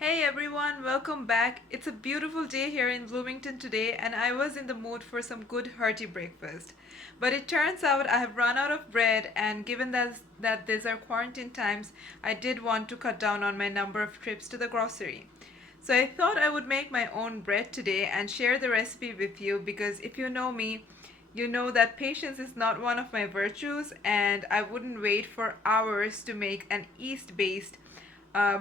Hey everyone, welcome back. It's a beautiful day here in Bloomington today, and I was in the mood for some good hearty breakfast. But it turns out I have run out of bread, and given that these are quarantine times, I did want to cut down on my number of trips to the grocery. So I thought I would make my own bread today and share the recipe with you because if you know me, you know that patience is not one of my virtues, and I wouldn't wait for hours to make an yeast based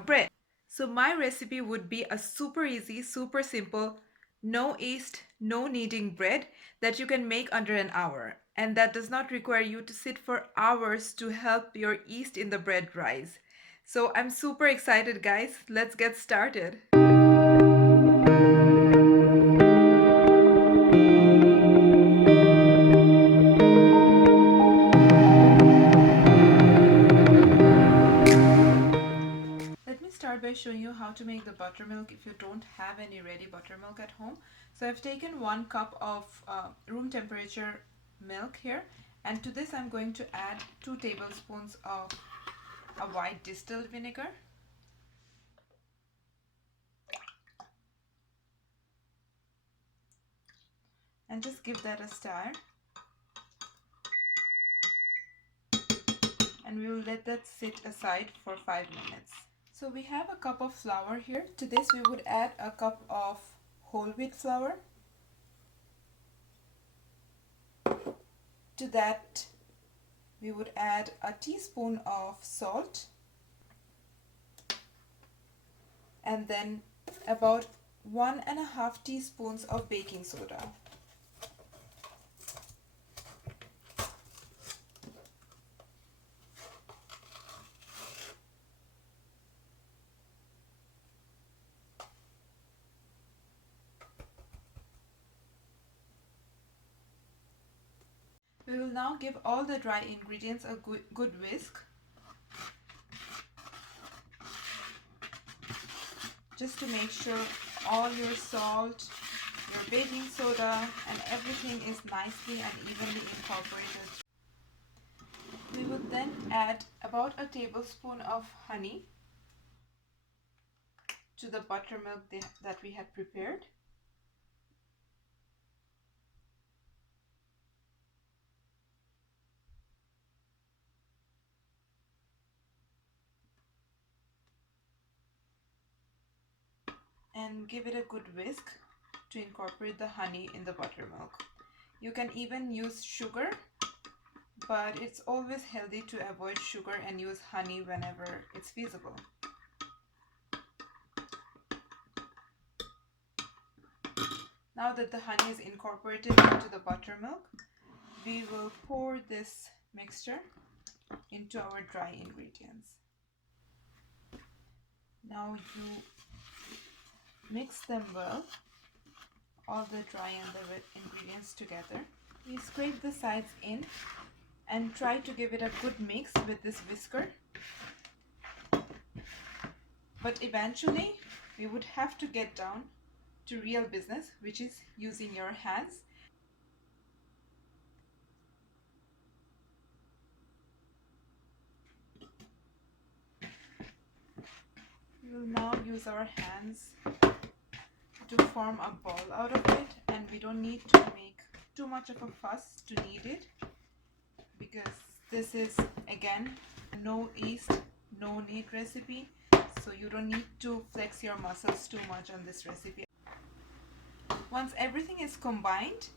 bread. So my recipe would be a super easy, super simple, no yeast, no kneading bread that you can make under an hour. And that does not require you to sit for hours to help your yeast in the bread rise. So I'm super excited, guys. Let's get started. Let me start by showing you how to make the buttermilk if you don't have any ready buttermilk at home. So I've taken 1 cup of room temperature milk here, and to this I'm going to add 2 tablespoons of a white distilled vinegar, and just give that a stir, and we will let that sit aside for 5 minutes. So we have a cup of flour here. To this we would add a cup of whole wheat flour. To that we would add a teaspoon of salt, and then about 1.5 teaspoons of baking soda. We will now give all the dry ingredients a good whisk, just to make sure all your salt, your baking soda and everything is nicely and evenly incorporated. We would then add about a tablespoon of honey to the buttermilk that we had prepared. And give it a good whisk to incorporate the honey in the buttermilk. You can even use sugar, but it's always healthy to avoid sugar and use honey whenever it's feasible. Now that the honey is incorporated into the buttermilk, we will pour this mixture into our dry ingredients. Now you mix them well, all the dry and the wet ingredients together. We scrape the sides in and try to give it a good mix with this whisker. But eventually we would have to get down to real business, which is using your hands. We will now use our hands to form a ball out of it, and we don't need to make too much of a fuss to knead it, because this is again a no yeast, no knead recipe, so you don't need to flex your muscles too much on this recipe. Once everything is combined,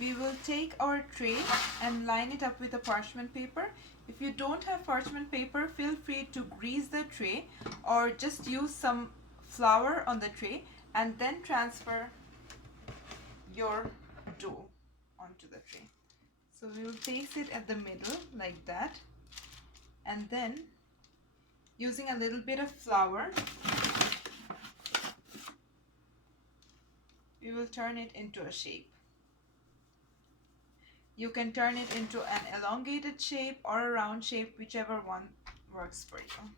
we will take our tray and line it up with a parchment paper. If you don't have parchment paper, feel free to grease the tray or just use some flour on the tray and then transfer your dough onto the tray. So we will place it at the middle like that, and then using a little bit of flour, we will turn it into a shape. You can turn it into an elongated shape or a round shape, whichever one works for you.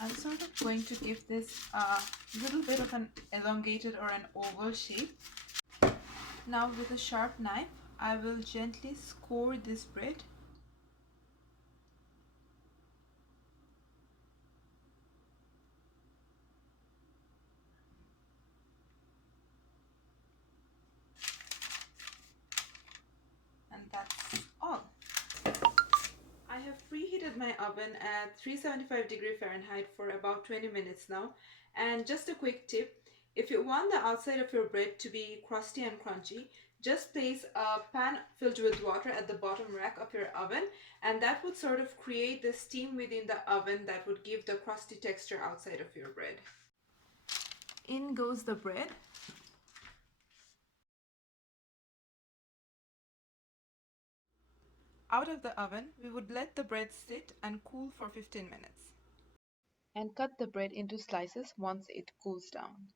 I'm sort of going to give this a little bit of an elongated or an oval shape. Now with a sharp knife, I will gently score this bread. And that's all. I have preheated my oven at 375 Fahrenheit for about 20 minutes now. And just a quick tip, if you want the outside of your bread to be crusty and crunchy, just place a pan filled with water at the bottom rack of your oven, and that would sort of create the steam within the oven that would give the crusty texture outside of your bread. In goes the bread. Out of the oven, we would let the bread sit and cool for 15 minutes. And cut the bread into slices once it cools down.